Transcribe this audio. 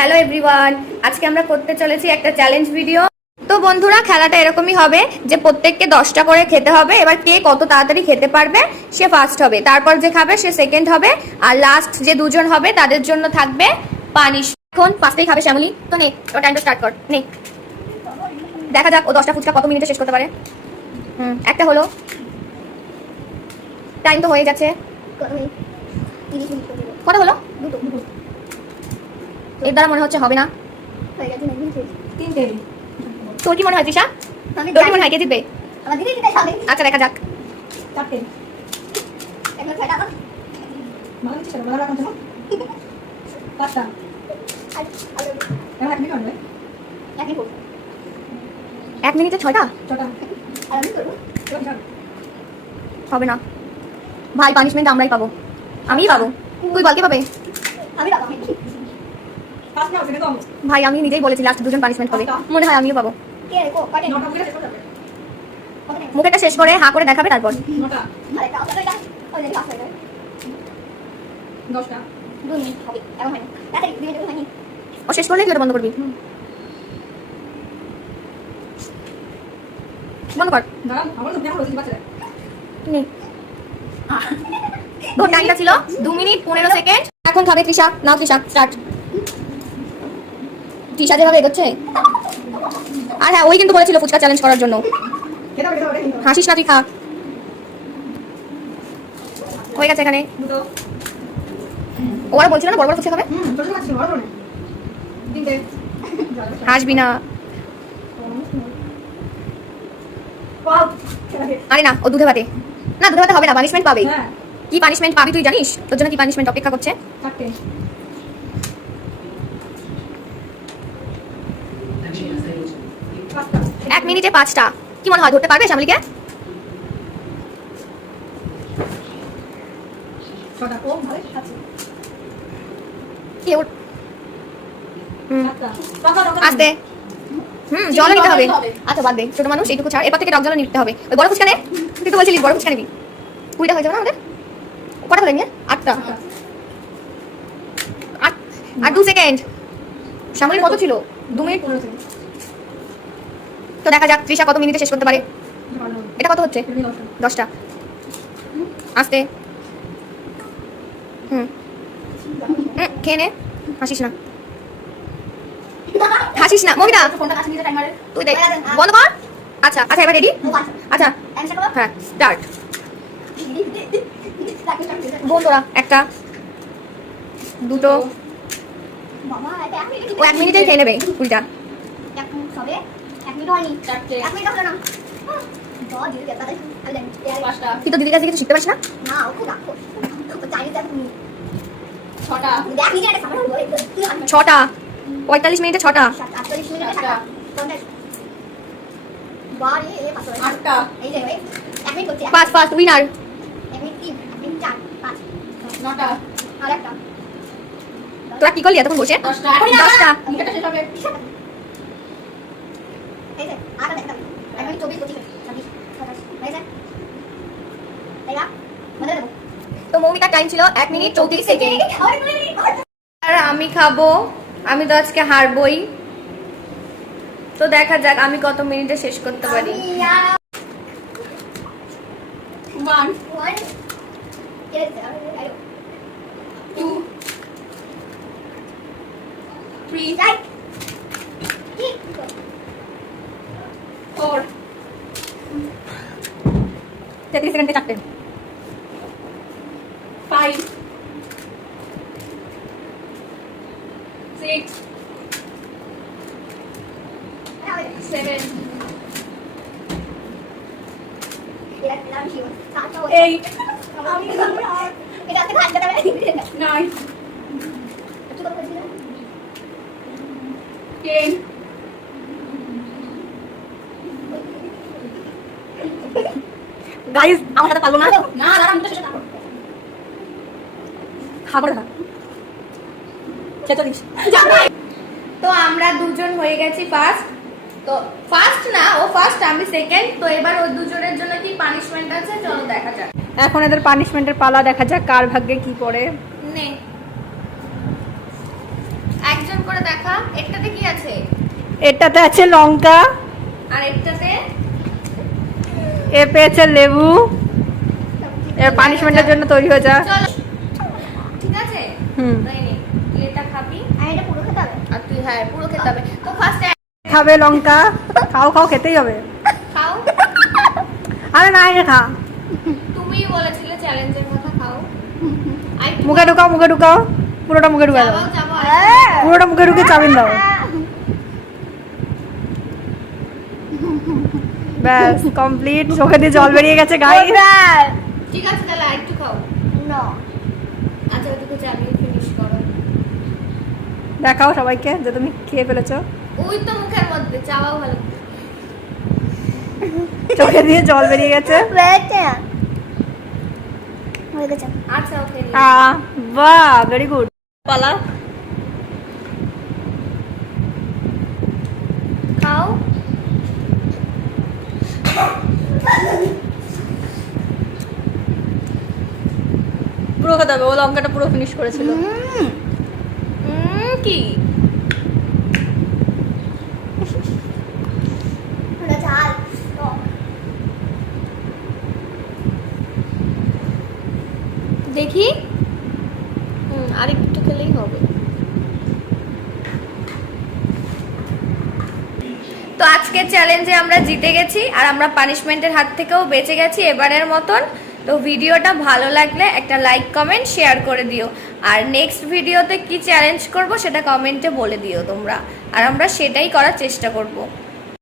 Hello everyone, আজকে আমরা করতে চলেছি একটা চ্যালেঞ্জ ভিডিও। তো বন্ধুরা, খেলাটা এরকমই হবে যে প্রত্যেককে 10টা করে খেতে হবে। এবার কে কত তাড়াতাড়ি খেতে পারবে সে ফার্স্ট হবে, তারপর যে খাবে সে সেকেন্ড হবে, আর লাস্ট যে দুজন হবে তাদের জন্য থাকবে পানিশ। এখন ফার্স্টেই খাবে শ্যামলী। তো নে, ওর টাইমটা স্টার্ট কর। নে, দেখা যাক ও 10টা ফুচকা কত মিনিটে শেষ করতে পারে। একটা হলো, টাইম তো হয়ে যাচ্ছে। কত হলো? এর দ্বারা মনে হচ্ছে হবে না। তোর কি মনে হয় তৃষা? তোর কি মনে হয় কে জিতবে? আচ্ছা দেখা যাক। এক মিনিটে 6টা হবে না ভাই, পানিশমেন্ট আমরাই পাবো। আমিই পাবো। তুই বল কে পাবে? ভাই আমি নিজেই বলেছি লাস্ট দুজন পানিশমেন্ট পাবে, মনে হয় আমিও পাবো। মুখেটা শেষ করে হা করে দেখাবে, তারপর ও শেষ করলে তুই ওটা বন্ধ করবি। বন্ধ কর। তোর টাইমটা ছিল 2 মিনিট 15 সেকেন্ড। এখন খাবে তৃষা। নাও তৃষা, স্টার্ট। তৃষা যেভাবে এগোচ্ছে। আর হ্যাঁ, ওই কিন্তু বলেছিল ফুচকা চ্যালেঞ্জ করার জন্য। হাসিস না, তুই খা। হয়ে গেছে এখানে। ওরা বলছিল না বড় বড় ফুচকা খাবে। হাসবি না। আরে না, ও দুধে ভাতে। না, দুধে ভাতে হবে না, পানিশমেন্ট পাবে। কি পানিশমেন্ট পাবি তুই জানিস? তোর জন্য কি পানিশমেন্ট অপেক্ষা করছে? 1 মিনিটে 5টা। কি মনে হয় ধরতে পারবে শ্যামলীকে? আস্তে। জল নিতে হবে। আচ্ছা বাদ দে, ছোট মানুষ এইটুকু ছাড়। এরপর থেকে টক জল নিতে হবে। ওই বড় ফুচকা নে। তুই তো বলছিলিস বড় ফুচকা নিবি। 20টা হয়ে যাবে না আমাদের? কটা হলো নিয়ে? 8টা। আর 2 সেকেন্ড। শ্যামলী কত ছিল? 2 মিনিট 15 সেকেন্ড। তো দেখা যাক তৃষা কত মিনিটে শেষ করতে পারে। এটা কত হচ্ছে? 10টা। আস্তে। খেয়ে নে। হাসিস না, হাসিস না মমিতা। তুই দেখ, বন্ধ কর। আচ্ছা আচ্ছা, এবার রেডি? আচ্ছা হ্যাঁ, স্টার্ট। বন্ধুরা, একটা, দুটো। ও 1 মিনিটেই খেয়ে নেবে 20টা। তুই তো দিদির কাছে কিছু শিখতে পারিস না? 6টা। 45 মিনিটে 6টা। Fast fast winner. তোরা কি করলি এতক্ষণ বসে? 10টা। তো মৌমিতার টাইম ছিল 1 মিনিট 34 সেকেন্ড। আর আমি খাবো, আমি তো আজকে হারবই। তো দেখা যাক আমি কত মিনিটে শেষ করতে পারি। 1 2 3 4 33 সেকেন্ডে 4টে। 5 6 7 8 9 10 গাইস, আমার সাথে পারবো না। না দাঁড়া, আমি তো শেষ করব। খাবো না। তো আমরা দুজন হয়ে গেছি ফার্স্ট। তো ফার্স্ট না, ও ফার্স্ট আমি সেকেন্ড। তো এবার ওই দুজনের জন্য কি পানিশমেন্ট আছে চলো দেখা যাক। এখন এদের পানিশমেন্টের পালা, দেখা যাক কার ভাগ্যে কি পড়ে। নে, একজন পরিবেশন করে দেখা। এটাতে কি আছে? এটাতে আছে লঙ্কা, আর এটাতে এ পেয়েছে লেবু। এর পানিশমেন্টের জন্য তৈরি হয়ে যা। চলো ঠিক আছে। হুম। তো এই নে, তুই এটা খাবি আর এটা পুরো খেতে হবে। আর তুই হ্যাঁ পুরো খেতে হবে। তো ফার্স্টে খাবে লঙ্কা, খাও খাও, খেতেই হবে। খাও। আরে না, এটা খা। তুমি বলেছিলে চ্যালেঞ্জের কথা, খাও। মুখে ঢুকাও, মুখে ঢুকাও, পুরোটা মুখে ঢুকাও দাও, পুরোটা মুখে ঢুকে চাবিন দাও। ব্যাস কমপ্লিট। চোখে দিয়ে জল বেরিয়ে গেছে গাইস। ঠিক আছে তাহলে আরেকটু খাও। না আচ্ছা ওইটুকু চালিয়ে ফিনিশ করো। দেখাও সবাইকে যে তুমি খেয়ে ফেলেছো। ওই তো মুখের মধ্যে চাওয়াও ভালো। চোখে দিয়ে জল বেরিয়ে গেছে। আচ্ছা ওকে বাহ, ভেরি গুড। পালা। খাও। পুরো খেতে হবে, ও লঙ্কাটা পুরো ফিনিশ করেছিল। কি দেখি। আর একটু খেলেই হবে। তো আজকের চ্যালেঞ্জে আমরা জিতে গেছি আর আমরা পানিশমেন্টের হাত থেকেও বেঁচে গেছি এবারের মতন। তো ভিডিওটা ভালো লাগলে একটা লাইক কমেন্ট শেয়ার করে দিও। আর নেক্সট ভিডিওতে কি চ্যালেঞ্জ করব সেটা কমেন্টে বলে দিও তোমরা, আর আমরা সেটাই করার চেষ্টা করব।